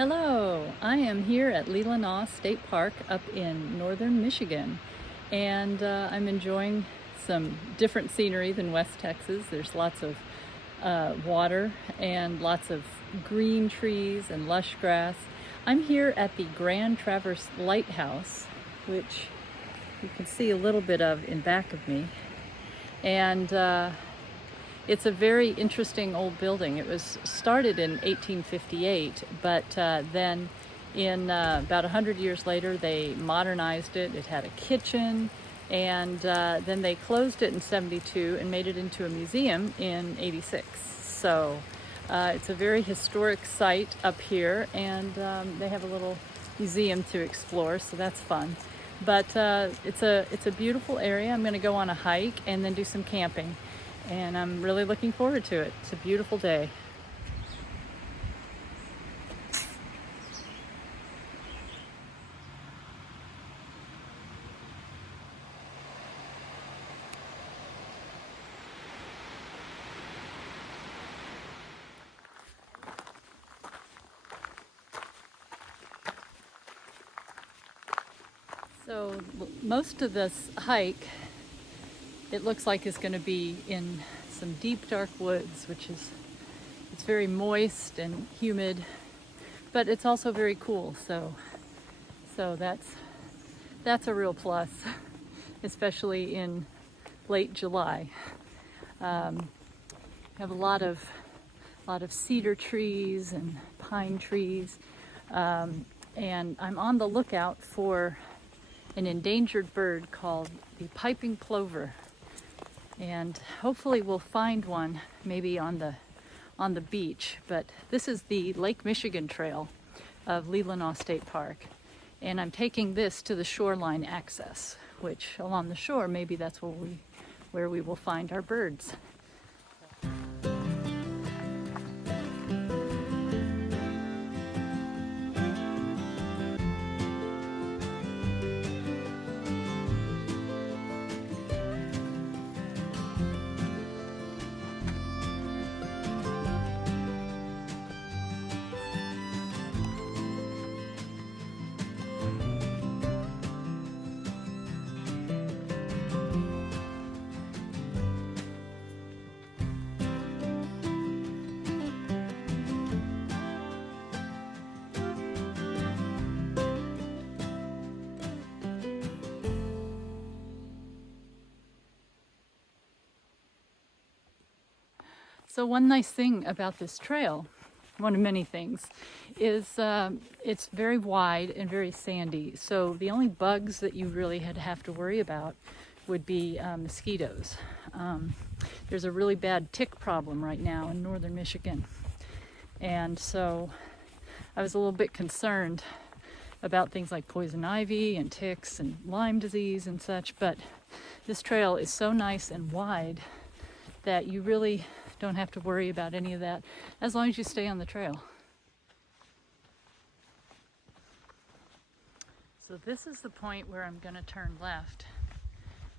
Hello, I am here at Leelanau State Park up in northern Michigan, and I'm enjoying some different scenery than West Texas. There's lots of water and lots of green trees and lush grass. I'm here at the Grand Traverse Lighthouse, which you can see a little bit of in back of me, and it's a very interesting old building. It was started in 1858, but then about 100 years later, they modernized it. It had a kitchen, and then they closed it in 72 and made it into a museum in 86. So it's a very historic site up here, and they have a little museum to explore, so that's fun. But it's a beautiful area. I'm going to go on a hike and then do some camping. And I'm really looking forward to it. It's a beautiful day. So most of this hike, it looks like is going to be in some deep dark woods, it's very moist and humid, but it's also very cool. So that's a real plus, especially in late July. Have a lot of cedar trees and pine trees, and I'm on the lookout for an endangered bird called the piping plover. And hopefully we'll find one maybe on the beach. But this is the Lake Michigan Trail of Leelanau State Park. And I'm taking this to the shoreline access, which along the shore, maybe that's where we will find our birds. So one nice thing about this trail, one of many things, is it's very wide and very sandy. So the only bugs that you really have to worry about would be mosquitoes. There's a really bad tick problem right now in northern Michigan. And so I was a little bit concerned about things like poison ivy and ticks and Lyme disease and such, but this trail is so nice and wide that you really don't have to worry about any of that as long as you stay on the trail. So this is the point where I'm going to turn left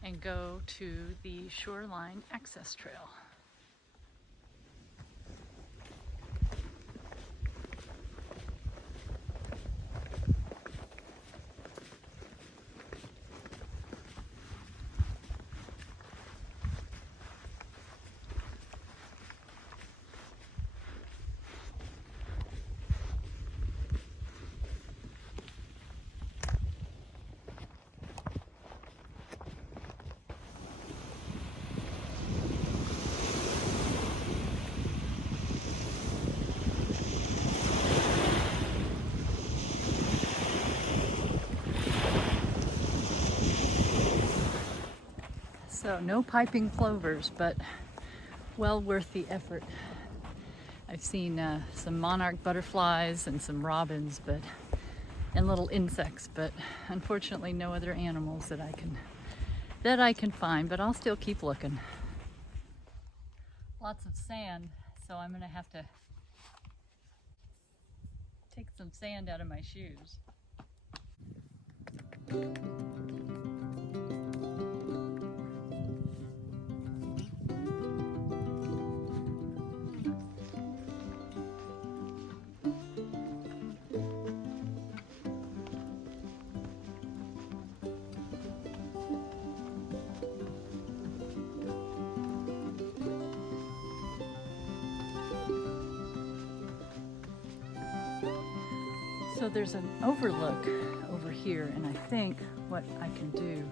and go to the shoreline access trail. So no piping plovers, but well worth the effort. I've seen some monarch butterflies and some robins, and little insects, but unfortunately no other animals that I can find, but I'll still keep looking. Lots of sand, so I'm gonna have to take some sand out of my shoes. So there's an overlook over here, and I think what I can do,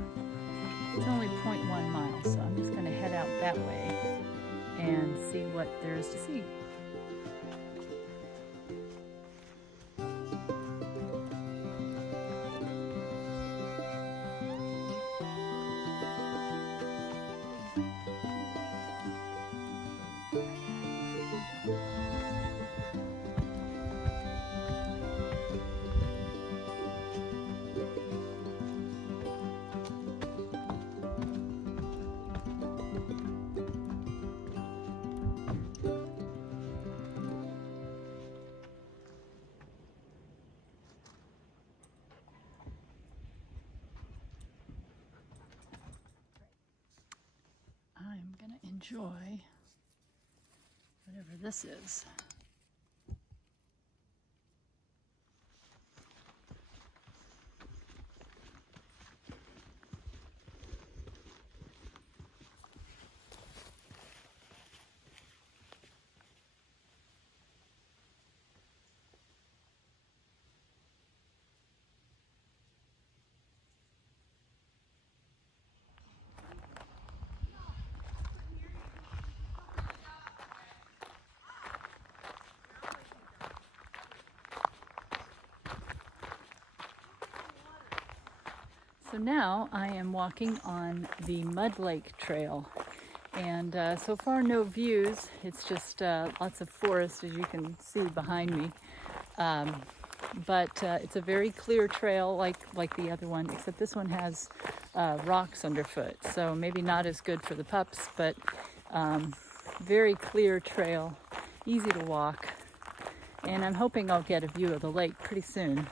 it's only 0.1 miles, so I'm just going to head out that way and see what there is to see. I'm going to enjoy whatever this is. So now I am walking on the Mud Lake Trail, and so far no views. It's just lots of forest, as you can see behind me. But it's a very clear trail like the other one, except this one has rocks underfoot, so maybe not as good for the pups, but very clear trail, easy to walk, and I'm hoping I'll get a view of the lake pretty soon.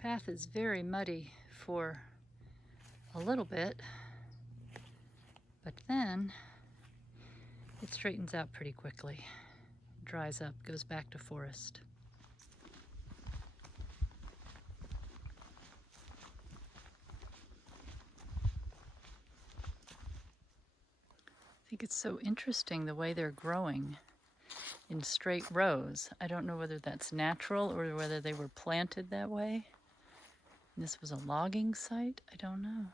Path is very muddy for a little bit, but then it straightens out pretty quickly, dries up, goes back to forest. I think it's so interesting the way they're growing in straight rows. I don't know whether that's natural or whether they were planted that way. And this was a logging site? I don't know.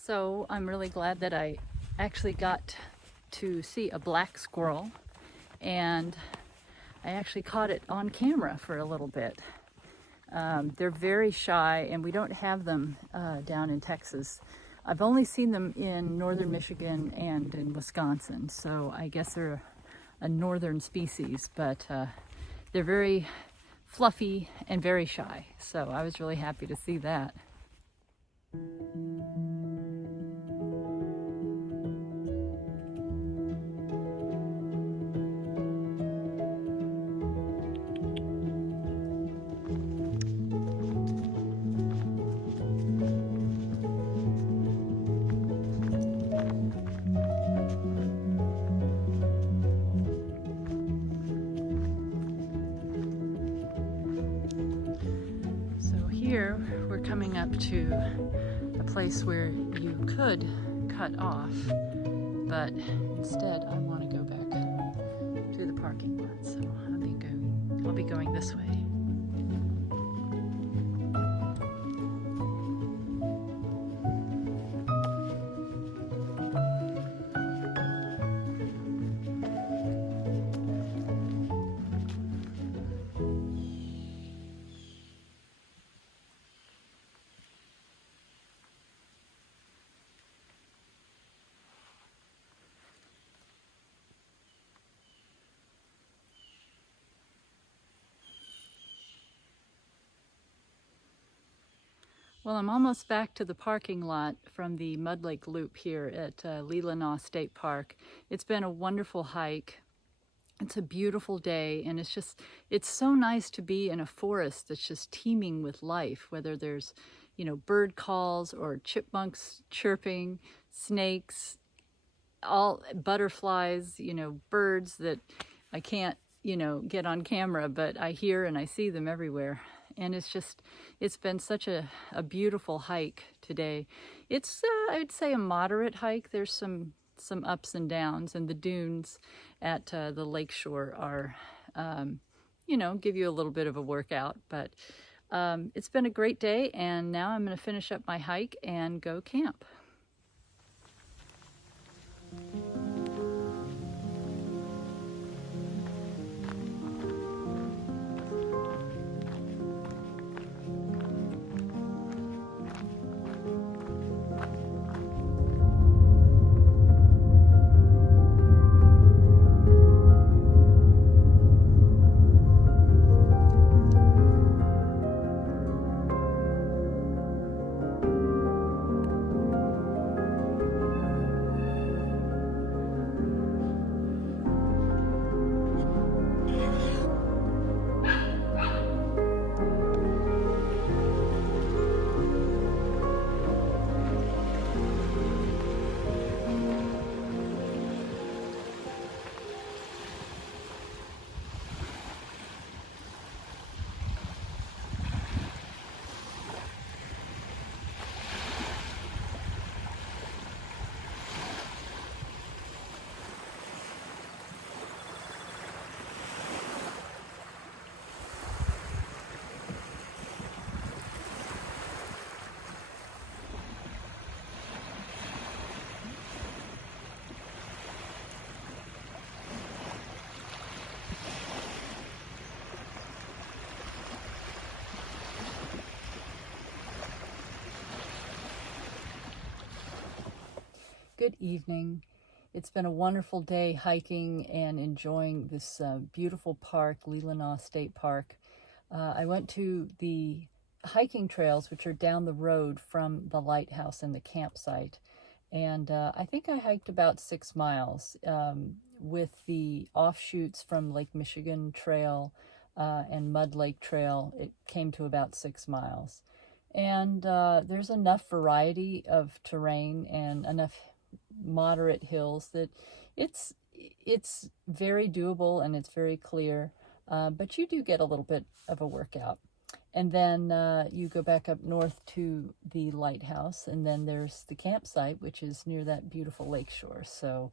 So I'm really glad that I actually got to see a black squirrel, and I actually caught it on camera for a little bit. They're very shy, and we don't have them down in Texas. I've only seen them in northern Michigan and in Wisconsin, so I guess they're a northern species, but they're very fluffy and very shy, so I was really happy to see that. a place where you could cut off, but instead I want to go back to the parking lot, so I'll be going this way. Well, I'm almost back to the parking lot from the Mud Lake Loop here at Leelanau State Park. It's been a wonderful hike. It's a beautiful day, and it's so nice to be in a forest that's just teeming with life, whether there's, bird calls or chipmunks chirping, snakes, all butterflies, birds that I can't, get on camera, but I hear and I see them everywhere. And it's been such a beautiful hike today. It's, I'd say, a moderate hike. There's some ups and downs, and the dunes at the Lakeshore are, give you a little bit of a workout. But it's been a great day, and now I'm going to finish up my hike and go camp. Good evening. It's been a wonderful day hiking and enjoying this beautiful park, Leelanau State Park. I went to the hiking trails, which are down the road from the lighthouse and the campsite. And I think I hiked about 6 miles with the offshoots from Lake Michigan Trail and Mud Lake Trail. It came to about 6 miles. And there's enough variety of terrain and enough moderate hills that it's very doable and it's very clear, but you do get a little bit of a workout. And then you go back up north to the lighthouse, and then there's the campsite, which is near that beautiful lakeshore. So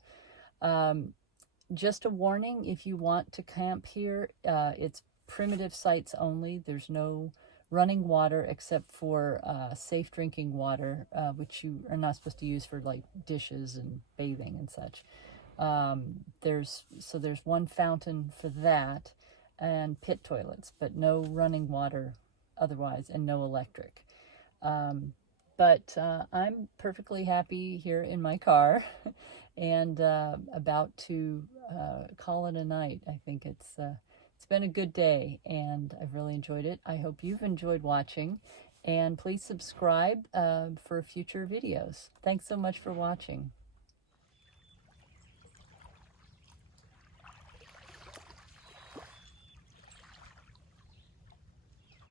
just a warning, if you want to camp here, it's primitive sites only. There's no running water except for safe drinking water, which you are not supposed to use for like dishes and bathing and such. There's one fountain for that and pit toilets, but no running water otherwise, and no electric. But I'm perfectly happy here in my car and about to call it a night. I think it's been a good day, and I've really enjoyed it. I hope you've enjoyed watching, and please subscribe for future videos. Thanks so much for watching.